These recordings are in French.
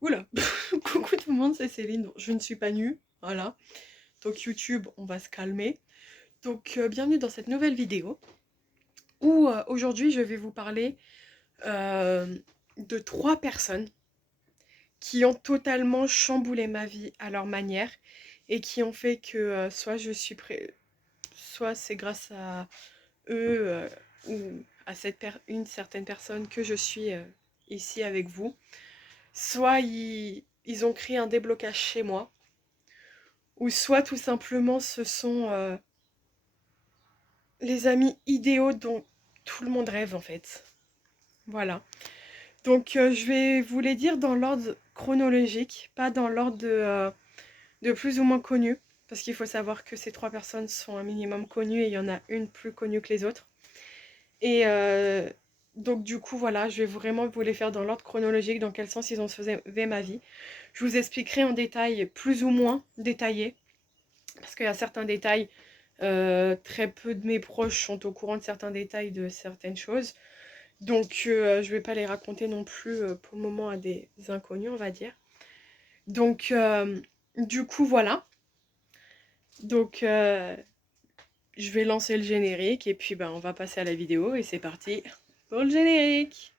Oula, coucou tout le monde, c'est Céline. Donc, je ne suis pas nue, voilà. Donc YouTube, on va se calmer. Donc bienvenue dans cette nouvelle vidéo où aujourd'hui je vais vous parler euh, de 3 personnes qui ont totalement chamboulé ma vie à leur manière et qui ont fait que soit soit c'est grâce à eux ou à une certaine personne que je suis ici avec vous, soit ils ont créé un déblocage chez moi ou soit tout simplement ce sont les amis idéaux dont tout le monde rêve en fait. Voilà. Donc je vais vous les dire dans l'ordre chronologique, pas dans l'ordre de plus ou moins connu, parce qu'il faut savoir que ces 3 personnes sont un minimum connues et il y en a une plus connue que les autres. Et donc du coup voilà, je vais vraiment vous les faire dans l'ordre chronologique, dans quel sens ils ont sauvé ma vie. Je vous expliquerai en détail, plus ou moins détaillé, parce qu'il y a certains détails. Très peu de mes proches sont au courant de certains détails de certaines choses. Donc je vais pas les raconter non plus pour le moment à des inconnus, on va dire. Donc du coup voilà. Donc je vais lancer le générique et puis on va passer à la vidéo et c'est parti pour le générique.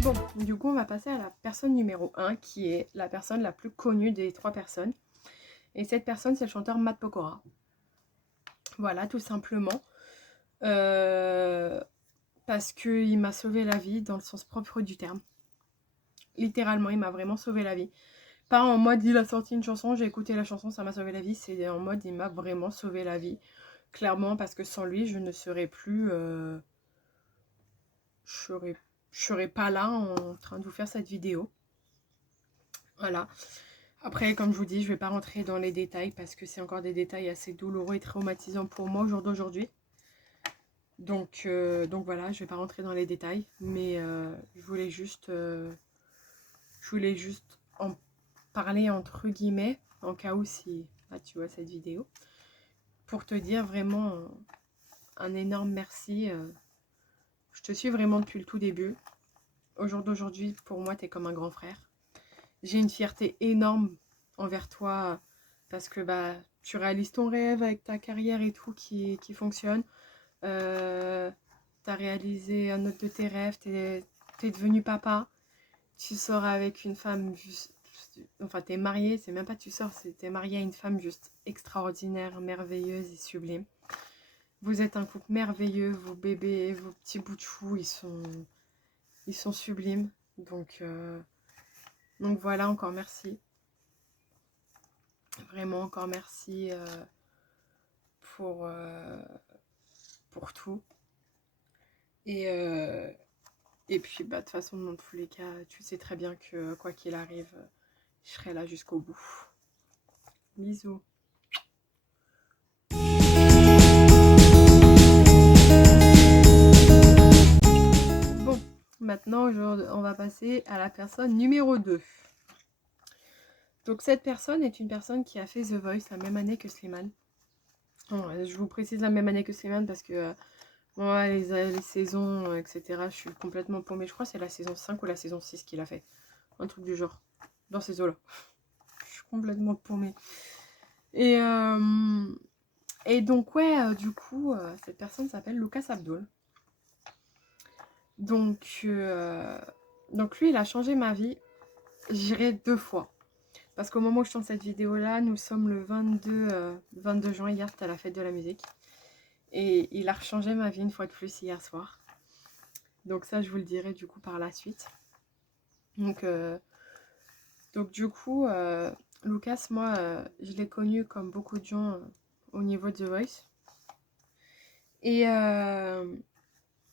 Bon, du coup on va passer à la personne numéro 1 qui est la personne la plus connue des 3 personnes. Et cette personne c'est le chanteur Matt Pokora. Voilà, tout simplement. Parce qu'il m'a sauvé la vie dans le sens propre du terme. Littéralement, il m'a vraiment sauvé la vie. Pas en mode il a sorti une chanson, j'ai écouté la chanson, ça m'a sauvé la vie. C'est en mode il m'a vraiment sauvé la vie. Clairement, parce que sans lui, je ne serais plus... je serais pas là en train de vous faire cette vidéo. Voilà. Après, comme je vous dis, je vais pas rentrer dans les détails parce que c'est encore des détails assez douloureux et traumatisants pour moi au jour d'aujourd'hui. Donc voilà, je vais pas rentrer dans les détails, mais je voulais juste en parler entre guillemets, en cas où si tu vois cette vidéo, pour te dire vraiment un énorme merci. Je te suis vraiment depuis le tout début. Au jour d'aujourd'hui, pour moi, tu es comme un grand frère. J'ai une fierté énorme envers toi parce que tu réalises ton rêve avec ta carrière et tout qui fonctionne. Tu as réalisé un autre de tes rêves, tu es devenu papa. Tu sors avec une femme juste... Enfin, t'es marié, c'est même pas tu sors, t'es marié à une femme juste extraordinaire, merveilleuse et sublime. Vous êtes un couple merveilleux, vos bébés, vos petits bouts de chou, ils sont sublimes. Donc voilà, encore merci. Vraiment, encore merci pour, tout. Et puis, de toute façon, dans tous les cas, tu sais très bien que quoi qu'il arrive, je serai là jusqu'au bout. Bisous. Bon, maintenant, on va passer à la personne numéro 2. Donc, cette personne est une personne qui a fait The Voice la même année que Slimane. Je vous précise la même année que Slimane parce que moi, les saisons, etc., je suis complètement paumée. Je crois que c'est la saison 5 ou la saison 6 qu'il a fait. Un truc du genre. Dans ces eaux-là. Je suis complètement paumée. Et donc, ouais, du coup, cette personne s'appelle Lucas Abdul. Donc lui, il a changé ma vie, j'irai 2 fois. Parce qu'au moment où je tourne cette vidéo-là, nous sommes le 22 juin, hier c'était la fête de la musique. Et il a changé ma vie une fois de plus hier soir. Donc ça, je vous le dirai du coup par la suite. Donc du coup, Lucas, moi, je l'ai connu comme beaucoup de gens au niveau de The Voice. Et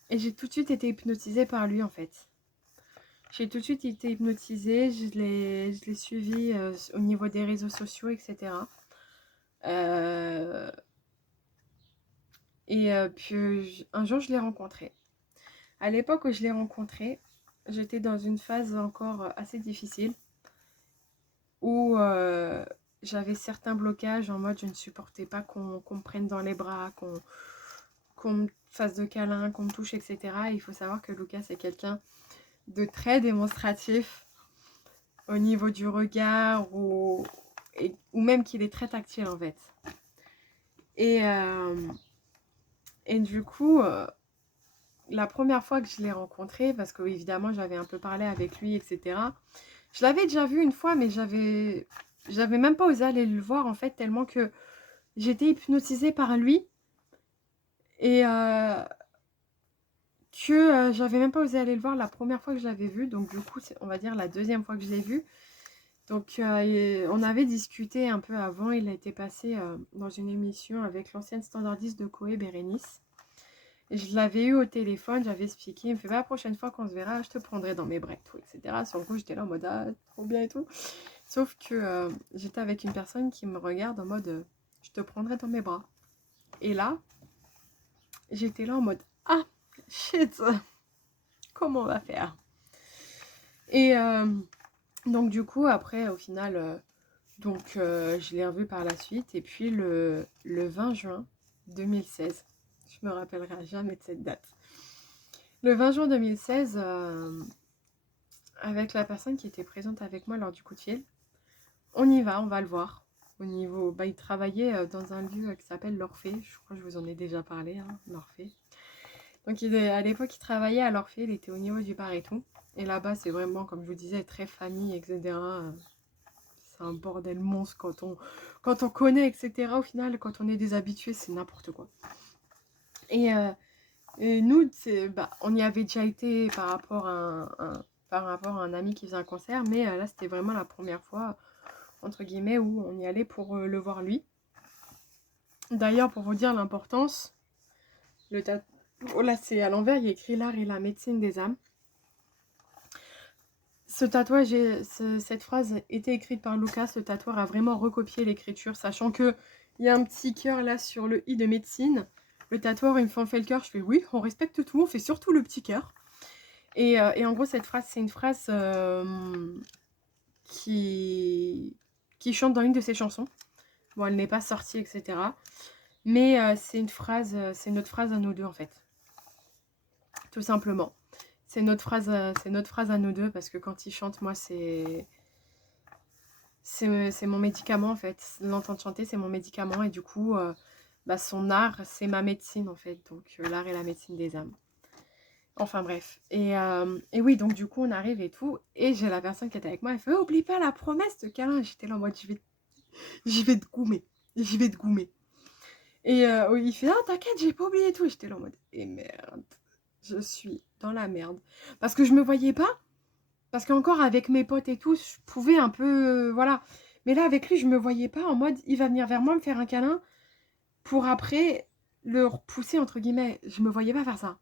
j'ai tout de suite été hypnotisée par lui en fait. J'ai tout de suite été hypnotisée, je l'ai suivi au niveau des réseaux sociaux, etc. Puis un jour, je l'ai rencontré. À l'époque où je l'ai rencontré, j'étais dans une phase encore assez difficile où j'avais certains blocages en mode je ne supportais pas qu'on me prenne dans les bras, qu'on me fasse de câlins, qu'on me touche, etc. Il faut savoir que Lucas c'est quelqu'un de très démonstratif au niveau du regard ou même qu'il est très tactile en fait. Et du coup, la première fois que je l'ai rencontré, parce que évidemment j'avais un peu parlé avec lui, etc. Je l'avais déjà vu une fois, mais j'avais même pas osé aller le voir en fait, tellement que j'étais hypnotisée par lui et que j'avais même pas osé aller le voir la première fois que je l'avais vu. Donc du coup, on va dire la deuxième fois que je l'ai vu. Donc on avait discuté un peu avant, il a été passé dans une émission avec l'ancienne standardiste de Coé, Bérénice. Et je l'avais eu au téléphone, j'avais expliqué, il me fait bah, la prochaine fois qu'on se verra, je te prendrai dans mes bras et tout, etc. Sur le coup, j'étais là en mode ah, trop bien et tout. Sauf que j'étais avec une personne qui me regarde en mode je te prendrai dans mes bras. Et là, j'étais là en mode ah, shit, comment on va faire? Et donc du coup, après, au final, je l'ai revu par la suite. Et puis le 20 juin 2016, je me rappellerai jamais de cette date. Le 20 juin 2016, avec la personne qui était présente avec moi lors du coup de fil, on y va, on va le voir. Au niveau, il travaillait dans un lieu qui s'appelle l'Orphée. Je crois que je vous en ai déjà parlé, hein, l'Orphée. Donc à l'époque, il travaillait à l'Orphée, il était au niveau du bar et tout. Et là-bas, c'est vraiment, comme je vous disais, très famille, etc. C'est un bordel monstre quand on connaît, etc. Au final, quand on est des habitués, c'est n'importe quoi. Et nous, on y avait déjà été par rapport à un ami qui faisait un concert, mais là, c'était vraiment la première fois, entre guillemets, où on y allait pour le voir lui. D'ailleurs, pour vous dire l'importance, oh là, c'est à l'envers, il y a écrit l'art et la médecine des âmes. Ce tatouage, cette phrase était écrite par Lucas. Le tatoueur a vraiment recopié l'écriture, sachant que il y a un petit cœur là sur le i de médecine. Le tatoueur, il me fait le cœur. Je fais oui, on respecte tout, on fait surtout le petit cœur. Et en gros, cette phrase, c'est une phrase qui chante dans une de ses chansons. Bon, elle n'est pas sortie, etc. Mais c'est notre phrase à nous deux, en fait. Tout simplement. C'est notre phrase à nous deux, parce que quand il chante, moi, c'est mon médicament, en fait. L'entendre chanter, c'est mon médicament. Et du coup, son art, c'est ma médecine, en fait. Donc, l'art et la médecine des âmes. Enfin, bref. Et oui, donc, du coup, on arrive et tout. Et j'ai la personne qui était avec moi. Elle fait oh, oublie pas la promesse de câlin. J'étais là en mode, j'y vais te goumer. J'y vais te goumer. Et il fait ah, t'inquiète, j'ai pas oublié et tout. J'étais là en mode, et merde. Je suis dans la merde. Parce que je me voyais pas. Parce qu'encore avec mes potes et tout, je pouvais un peu... voilà. Mais là, avec lui, je me voyais pas en mode, il va venir vers moi, me faire un câlin, pour après le repousser, entre guillemets. Je me voyais pas faire ça.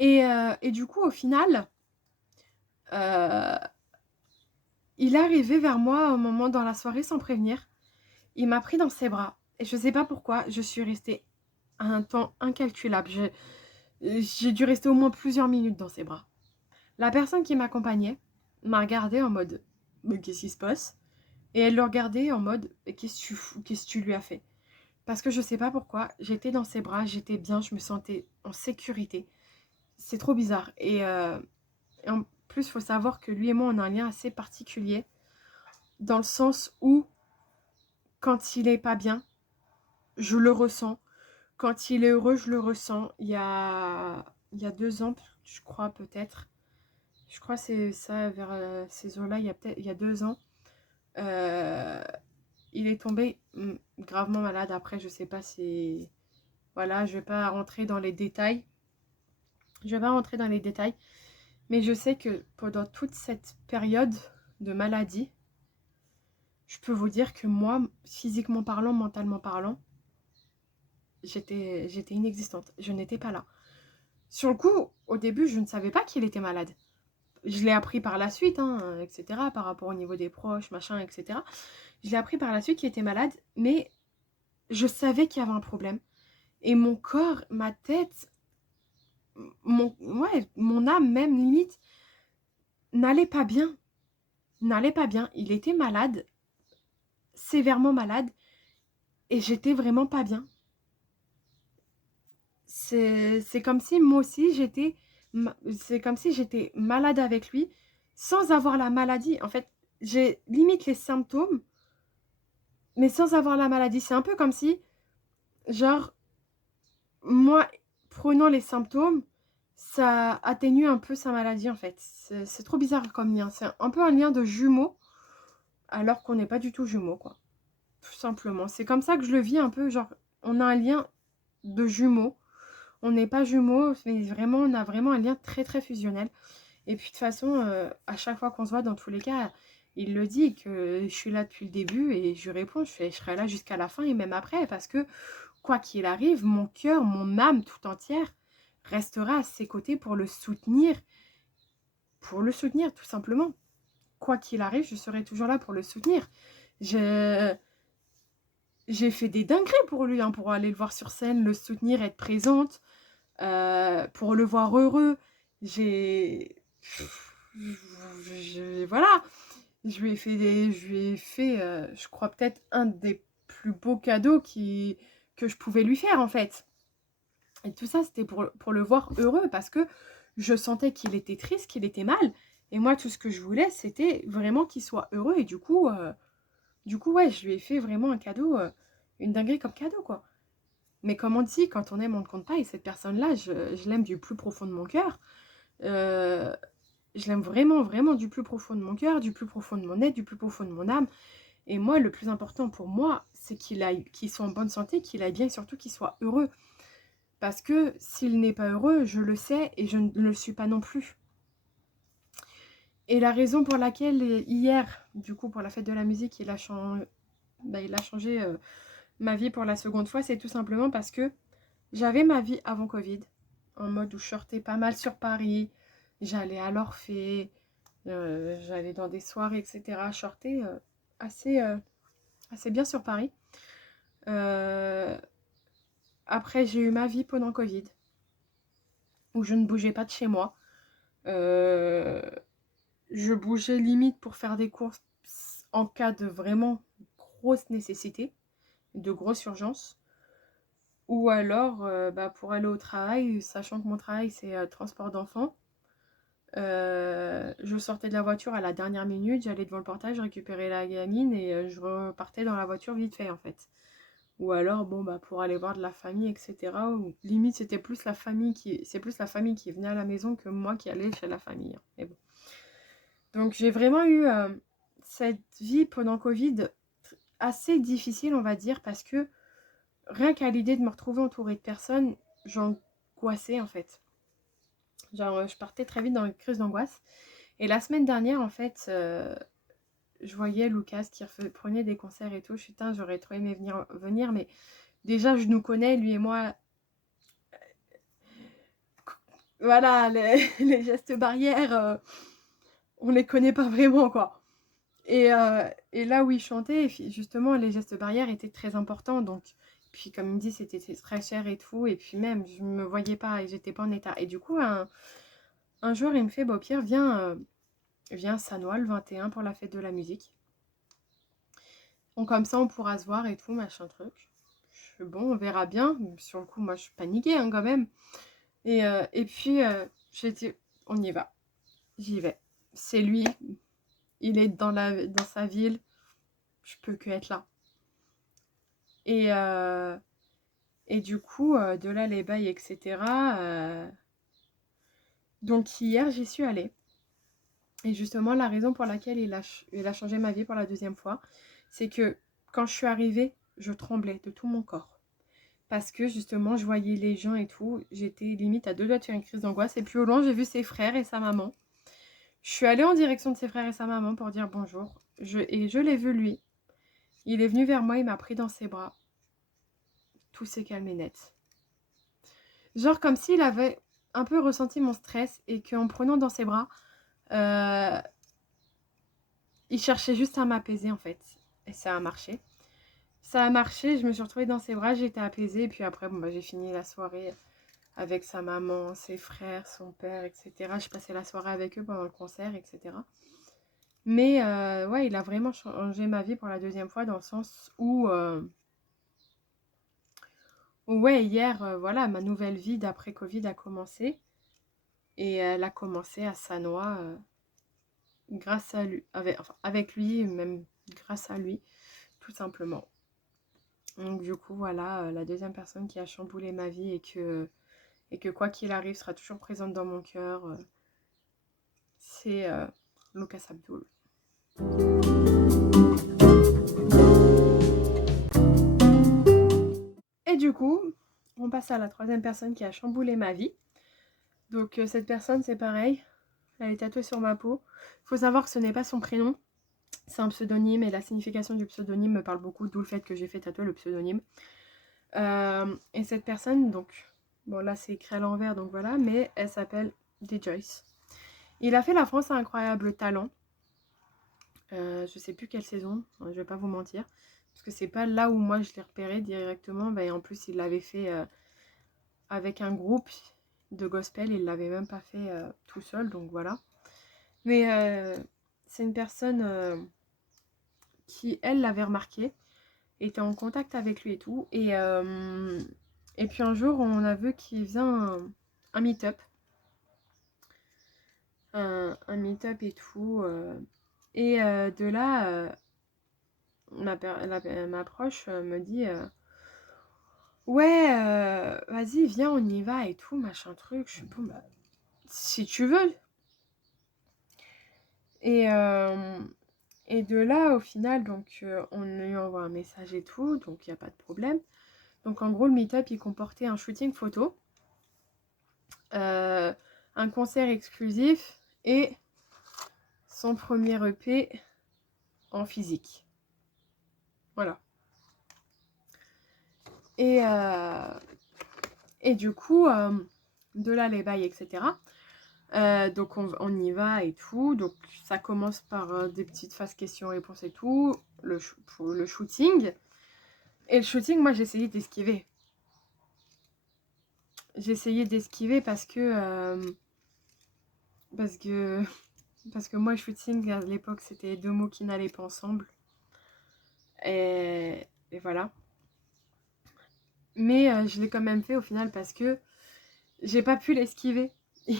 Et du coup, au final, il est arrivé vers moi un moment dans la soirée sans prévenir. Il m'a pris dans ses bras. Et je sais pas pourquoi, je suis restée un temps incalculable. J'ai dû rester au moins plusieurs minutes dans ses bras. La personne qui m'accompagnait m'a regardée en mode « Mais qu'est-ce qui se passe ?» Et elle le regardait en mode « Qu'est-ce que tu lui as fait ?» Parce que je sais pas pourquoi, j'étais dans ses bras, j'étais bien, je me sentais en sécurité. C'est trop bizarre. Et en plus, il faut savoir que lui et moi, on a un lien assez particulier. Dans le sens où, quand il est pas bien, je le ressens. Quand il est heureux, je le ressens. Il y a 2 ans, je crois peut-être. Je crois que c'est ça, vers ces eaux-là, il y a 2 ans. Il est tombé gravement malade. Après, je sais pas si... Voilà, je vais pas rentrer dans les détails. Mais je sais que pendant toute cette période de maladie, je peux vous dire que moi, physiquement parlant, mentalement parlant, j'étais inexistante. Je n'étais pas là. Sur le coup, au début, je ne savais pas qu'il était malade. Je l'ai appris par la suite, hein, etc., par rapport au niveau des proches, machin, etc. Je l'ai appris par la suite qu'il était malade, mais je savais qu'il y avait un problème. Et mon corps, ma tête, mon âme même, limite, n'allait pas bien. Il était malade. sévèrement malade et j'étais vraiment pas bien. C'est comme si moi aussi c'est comme si j'étais malade avec lui sans avoir la maladie. En fait, j'ai limite les symptômes, mais sans avoir la maladie. C'est un peu comme si, genre, moi, prenant les symptômes, ça atténue un peu sa maladie en fait. C'est trop bizarre comme lien. C'est un peu un lien de jumeaux, alors qu'on n'est pas du tout jumeaux, quoi. Tout simplement. C'est comme ça que je le vis un peu, genre, on a un lien de jumeaux. On n'est pas jumeaux, mais vraiment, on a vraiment un lien très très fusionnel. Et puis de toute façon, à chaque fois qu'on se voit, dans tous les cas, il le dit que je suis là depuis le début et je lui réponds, je serai là jusqu'à la fin et même après, parce que quoi qu'il arrive, mon cœur, mon âme tout entière restera à ses côtés pour le soutenir tout simplement. Quoi qu'il arrive, je serai toujours là pour le soutenir. J'ai fait des dingueries pour lui, hein, pour aller le voir sur scène, le soutenir, être présente, pour le voir heureux. J'ai... Voilà, je lui ai fait je crois peut-être un des plus beaux cadeaux que je pouvais lui faire en fait. Et tout ça, c'était pour le voir heureux parce que je sentais qu'il était triste, qu'il était mal. Et moi, tout ce que je voulais, c'était vraiment qu'il soit heureux. Et du coup, ouais, je lui ai fait vraiment un cadeau, une dinguerie comme cadeau, quoi. Mais comme on dit, quand on aime, on ne compte pas. Et cette personne-là, je l'aime du plus profond de mon cœur. Euh, je l'aime vraiment, vraiment du plus profond de mon cœur, du plus profond de mon être, du plus profond de mon âme. Et moi, le plus important pour moi, c'est qu'il soit en bonne santé, qu'il aille bien et surtout qu'il soit heureux. Parce que s'il n'est pas heureux, je le sais et je ne le suis pas non plus. Et la raison pour laquelle hier, du coup, pour la fête de la musique, il a changé ma vie pour la seconde fois, c'est tout simplement parce que j'avais ma vie avant Covid, en mode où je sortais pas mal sur Paris, j'allais à l'Orphée, j'allais dans des soirées, etc. Je sortais assez, assez bien sur Paris. Après, j'ai eu ma vie pendant Covid, où je ne bougeais pas de chez moi. Je bougeais limite pour faire des courses en cas de vraiment grosse nécessité, de grosse urgence. Ou alors pour aller au travail, sachant que mon travail c'est transport d'enfants. Je sortais de la voiture à la dernière minute, j'allais devant le portail, je récupérais la gamine et je repartais dans la voiture vite fait en fait. Ou alors pour aller voir de la famille, etc. Ou, limite c'est plus la famille qui venait à la maison que moi qui allais chez la famille, hein. Mais bon. Donc j'ai vraiment eu cette vie pendant Covid assez difficile, on va dire, parce que rien qu'à l'idée de me retrouver entourée de personnes, j'angoissais en fait. Genre je partais très vite dans une crise d'angoisse. Et la semaine dernière, en fait, je voyais Lucas qui prenait des concerts et tout. Je suis putain, j'aurais trop aimé venir, mais déjà je nous connais, lui et moi. Voilà, les gestes barrières, on les connaît pas vraiment, quoi. Et là où il chantait, justement, les gestes barrières étaient très importants. Donc, puis comme il me dit, c'était très cher et tout. Et puis même, je me voyais pas et j'étais pas en état. Et du coup, un jour, il me fait, bah, Pierre, viens à Sanois le 21 pour la fête de la musique. Donc comme ça, on pourra se voir et tout, machin truc. Je fais, bon, on verra bien. Sur le coup, moi, je suis paniquée hein, quand même. Et puis, j'ai dit, on y va. J'y vais. C'est lui. Il est dans sa ville. Je peux que être là. Et du coup, de là, les bails, etc. Donc hier, j'y suis allée. Et justement, la raison pour laquelle il a changé ma vie pour la deuxième fois, c'est que quand je suis arrivée, je tremblais de tout mon corps. Parce que justement, je voyais les gens et tout. J'étais limite à deux doigts de faire une crise d'angoisse. Et puis au loin, j'ai vu ses frères et sa maman. Je suis allée en direction de ses frères et sa maman pour dire bonjour. Et je l'ai vu lui. Il est venu vers moi, il m'a pris dans ses bras. Tout s'est calmé net. Genre comme s'il avait un peu ressenti mon stress et qu'en prenant dans ses bras, il cherchait juste à m'apaiser en fait. Et ça a marché. Ça a marché, je me suis retrouvée dans ses bras, j'étais apaisée. Et puis après, j'ai fini la soirée avec sa maman, ses frères, son père, etc. Je passais la soirée avec eux pendant le concert, etc. Mais ouais, il a vraiment changé ma vie pour la deuxième fois dans le sens où ouais, hier, voilà, ma nouvelle vie d'après Covid a commencé. Et elle a commencé à Sannois grâce à lui, enfin, avec lui, même grâce à lui, tout simplement. Donc du coup, voilà, la deuxième personne qui a chamboulé ma vie et que quoi qu'il arrive sera toujours présente dans mon cœur, c'est Lucas Abdul. Et du coup, on passe à la troisième personne qui a chamboulé ma vie. Donc cette personne, c'est pareil, elle est tatouée sur ma peau. Il faut savoir que ce n'est pas son prénom, c'est un pseudonyme et la signification du pseudonyme me parle beaucoup, d'où le fait que j'ai fait tatouer le pseudonyme. Et cette personne, donc, bon là c'est écrit à l'envers, donc voilà, mais elle s'appelle D-Joyce. Il a fait La France a un incroyable talent. Je sais plus quelle saison, je vais pas vous mentir, parce que c'est pas là où moi je l'ai repéré directement. Et en plus il l'avait fait avec un groupe de gospel, il l'avait même pas fait tout seul, donc voilà. Mais c'est une personne qui, elle, l'avait remarqué, était en contact avec lui et tout. Et puis un jour, on a vu qu'il faisait un meet-up. Un meet-up et tout. Et de là, ma proche me dit ouais, vas-y, viens, on y va et tout, machin truc. Je suis bon, bah, si tu veux. Et, et de là, au final, donc, on lui envoie un message et tout, donc il n'y a pas de problème. Donc en gros, le meet-up, il comportait un shooting photo, un concert exclusif et son premier EP en physique. Voilà. Et du coup, de là, les bails, etc. Donc on y va et tout. Donc ça commence par des petites phases questions-réponses et tout. Pour le shooting. Et le shooting, moi, j'ai essayé d'esquiver. Parce que... Parce que... Parce que moi, shooting, à l'époque, c'était deux mots qui n'allaient pas ensemble. Et voilà. Mais je l'ai quand même fait au final parce que j'ai pas pu l'esquiver.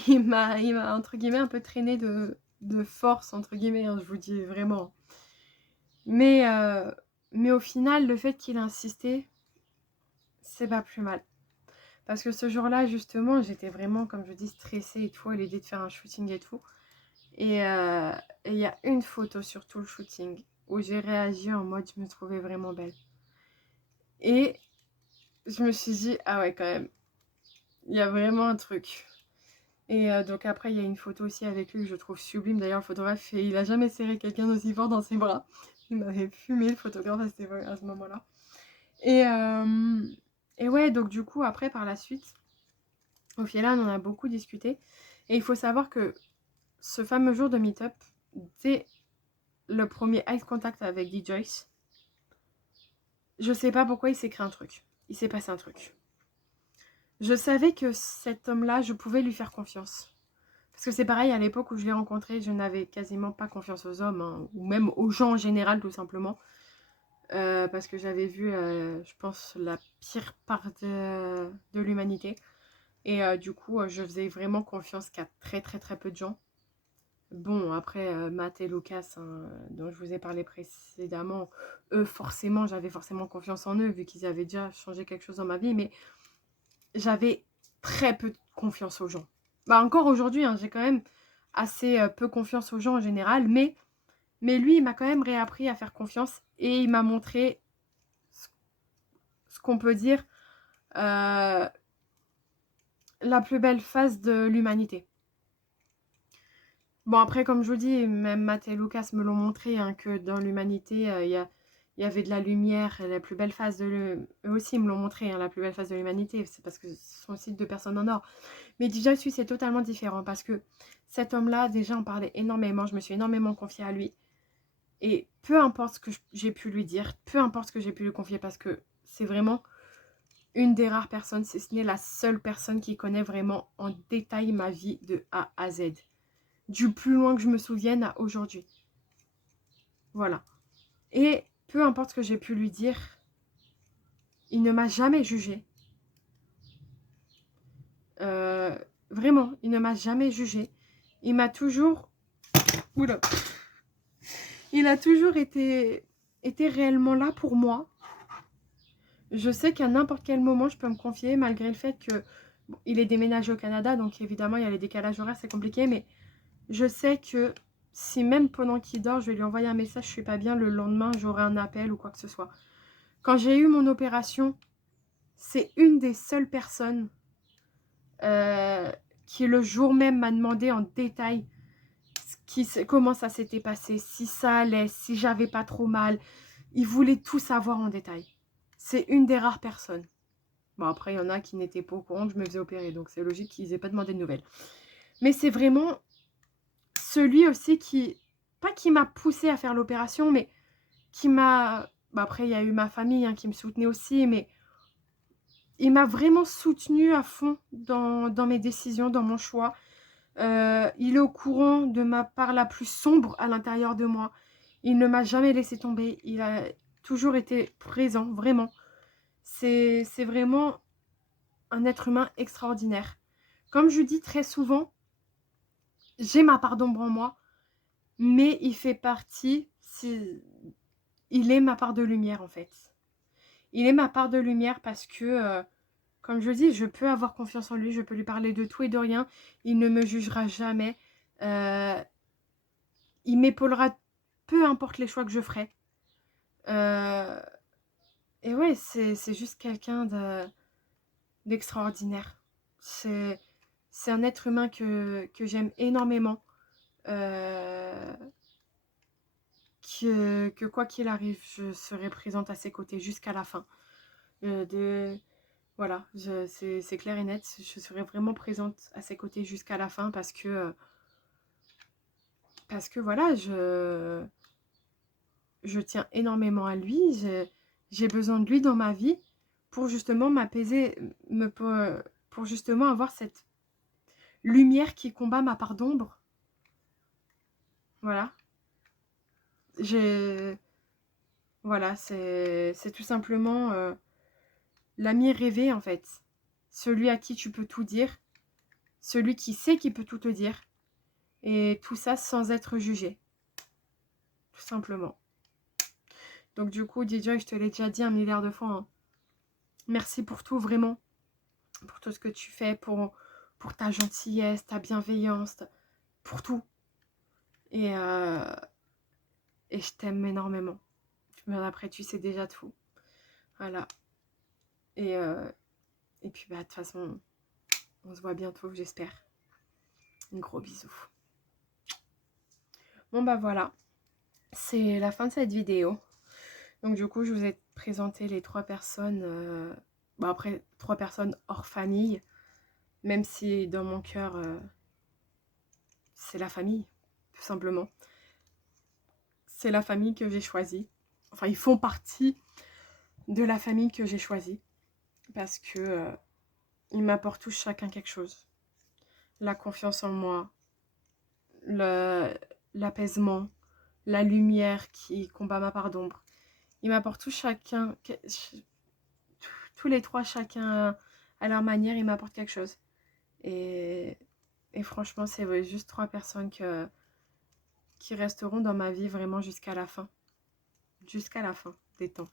Il m'a entre guillemets un peu traîné de force, entre guillemets, hein, je vous dis vraiment. Mais au final, le fait qu'il a insisté, c'est pas plus mal. Parce que ce jour-là, justement, j'étais vraiment, comme je dis, stressée et tout, à l'idée de faire un shooting et tout. Et il y a une photo sur tout le shooting où j'ai réagi en mode je me trouvais vraiment belle. Et je me suis dit, ah ouais, quand même, il y a vraiment un truc. Et donc après, il y a une photo aussi avec lui que je trouve sublime. D'ailleurs, le photographe, il a jamais serré quelqu'un d'aussi fort dans ses bras. Il m'avait fumé, le photographe, à ce moment-là. Et ouais, donc du coup, après, par la suite, au final, on en a beaucoup discuté. Et il faut savoir que ce fameux jour de meet-up, dès le premier eye contact avec D-Joyce, je sais pas pourquoi il s'est créé un truc. Il s'est passé un truc. Je savais que cet homme-là, je pouvais lui faire confiance. Parce que c'est pareil, à l'époque où je l'ai rencontré, je n'avais quasiment pas confiance aux hommes, hein, ou même aux gens en général, tout simplement. Parce que j'avais vu, je pense, la pire part de l'humanité. Et du coup, je faisais vraiment confiance qu'à très très très peu de gens. Bon, après, Matt et Lucas, hein, dont je vous ai parlé précédemment, eux, forcément, j'avais forcément confiance en eux, vu qu'ils avaient déjà changé quelque chose dans ma vie. Mais j'avais très peu de confiance aux gens. Bah, encore aujourd'hui, hein, j'ai quand même assez peu confiance aux gens en général, mais lui, il m'a quand même réappris à faire confiance et il m'a montré ce qu'on peut dire la plus belle phase de l'humanité. Bon, après, comme je vous dis, même Matt et Lucas me l'ont montré, hein, que dans l'humanité, il y avait de la lumière, la plus belle phase de l'humanité. Eux aussi, ils me l'ont montré, hein, la plus belle phase de l'humanité. C'est parce que ce sont aussi deux personnes en or. Mais déjà, c'est totalement différent parce que cet homme-là, déjà, on parlait énormément. Je me suis énormément confiée à lui. Et peu importe ce que j'ai pu lui dire, peu importe ce que j'ai pu lui confier, parce que c'est vraiment une des rares personnes, si ce n'est la seule personne qui connaît vraiment en détail ma vie de A à Z. Du plus loin que je me souvienne à aujourd'hui. Voilà. Et peu importe ce que j'ai pu lui dire, il ne m'a jamais jugée. Vraiment, il ne m'a jamais jugée. Il m'a toujours... Oula. Il a toujours été réellement là pour moi. Je sais qu'à n'importe quel moment, je peux me confier, malgré le fait que bon, il est déménagé au Canada, donc évidemment, il y a les décalages horaires, c'est compliqué, mais je sais que si même pendant qu'il dort, je vais lui envoyer un message, je suis pas bien, le lendemain, j'aurai un appel ou quoi que ce soit. Quand j'ai eu mon opération, c'est une des seules personnes qui le jour même m'a demandé en détail comment ça s'était passé, si ça allait, si j'avais pas trop mal. Il voulait tout savoir en détail. C'est une des rares personnes. Bon, après, il y en a qui n'étaient pas au courant que je me faisais opérer, donc c'est logique qu'ils n'aient pas demandé de nouvelles. Mais c'est vraiment celui aussi qui, pas qui m'a poussé à faire l'opération, mais qui m'a... Bah après, il y a eu ma famille hein, qui me soutenait aussi, mais il m'a vraiment soutenue à fond dans mes décisions, dans mon choix. Il est au courant de ma part la plus sombre à l'intérieur de moi. Il ne m'a jamais laissé tomber. Il a toujours été présent, vraiment. C'est vraiment un être humain extraordinaire. Comme je dis très souvent, j'ai ma part d'ombre en moi, mais il fait partie, il est ma part de lumière en fait. Il est ma part de lumière parce que, comme je dis, je peux avoir confiance en lui, je peux lui parler de tout et de rien. Il ne me jugera jamais. Il m'épaulera peu importe les choix que je ferai. Et ouais, c'est juste quelqu'un d'extraordinaire. C'est un être humain que j'aime énormément. Que quoi qu'il arrive, je serai présente à ses côtés jusqu'à la fin. Voilà, c'est clair et net. Je serai vraiment présente à ses côtés jusqu'à la fin parce que voilà, je tiens énormément à lui. J'ai besoin de lui dans ma vie pour justement m'apaiser, pour justement avoir cette lumière qui combat ma part d'ombre. Voilà. Voilà, c'est tout simplement l'ami rêvé en fait. Celui à qui tu peux tout dire. Celui qui sait qu'il peut tout te dire. Et tout ça sans être jugé. Tout simplement. Donc du coup, DJ, je te l'ai déjà dit un milliard de fois. Hein. Merci pour tout, vraiment. Pour tout ce que tu fais, pour ta gentillesse, ta bienveillance, pour tout. Et je t'aime énormément. Mais après, tu sais déjà tout. Voilà. Et puis, bah, de toute façon, on se voit bientôt, j'espère. Un gros bisou. Bon, bah voilà. C'est la fin de cette vidéo. Donc, du coup, je vous ai présenté les 3 personnes. Bon, après, 3 personnes hors famille. Même si dans mon cœur, c'est la famille, tout simplement. C'est la famille que j'ai choisie. Enfin, ils font partie de la famille que j'ai choisie. Parce que ils m'apportent tous chacun quelque chose. La confiance en moi, l'apaisement, la lumière qui combat ma part d'ombre. Ils m'apportent tous chacun, tous les 3 chacun à leur manière, ils m'apportent quelque chose. Et franchement, c'est juste 3 personnes qui resteront dans ma vie vraiment jusqu'à la fin. Jusqu'à la fin des temps,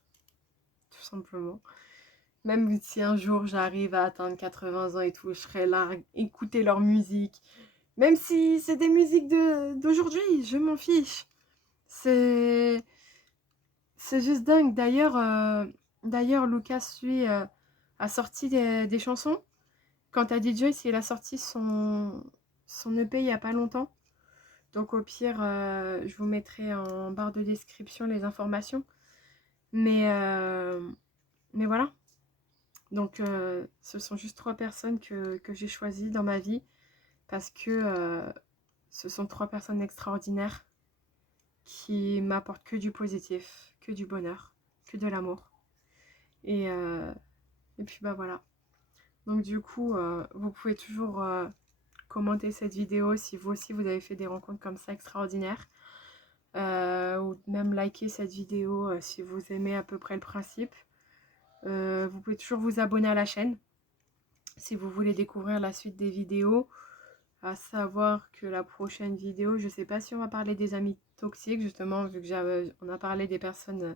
tout simplement. Même si un jour j'arrive à atteindre 80 ans et tout, je serai là à écouter leur musique. Même si c'est des musiques d'aujourd'hui, je m'en fiche. C'est juste dingue. D'ailleurs, Lucas, lui, a sorti des chansons. Quant à DJ, il a sorti son EP il n'y a pas longtemps. Donc au pire, je vous mettrai en barre de description les informations. Mais voilà. Donc ce sont juste 3 personnes que j'ai choisies dans ma vie. Parce que ce sont 3 personnes extraordinaires qui m'apportent que du positif, que du bonheur, que de l'amour. Et puis bah voilà. Donc du coup, vous pouvez toujours commenter cette vidéo si vous aussi vous avez fait des rencontres comme ça extraordinaires. ou même liker cette vidéo si vous aimez à peu près le principe. Vous pouvez toujours vous abonner à la chaîne si vous voulez découvrir la suite des vidéos. À savoir que la prochaine vidéo, je sais pas si on va parler des amis toxiques, justement, vu que on a parlé des personnes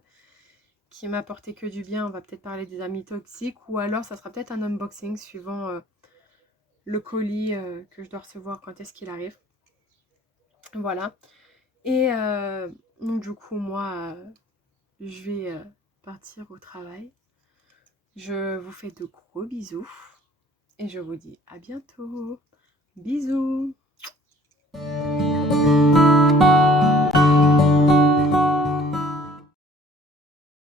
qui m'apportaient que du bien, on va peut-être parler des amis toxiques, ou alors ça sera peut-être un unboxing suivant le colis que je dois recevoir quand est-ce qu'il arrive. Voilà. Et donc du coup, moi, je vais partir au travail. Je vous fais de gros bisous et je vous dis à bientôt. Bisous.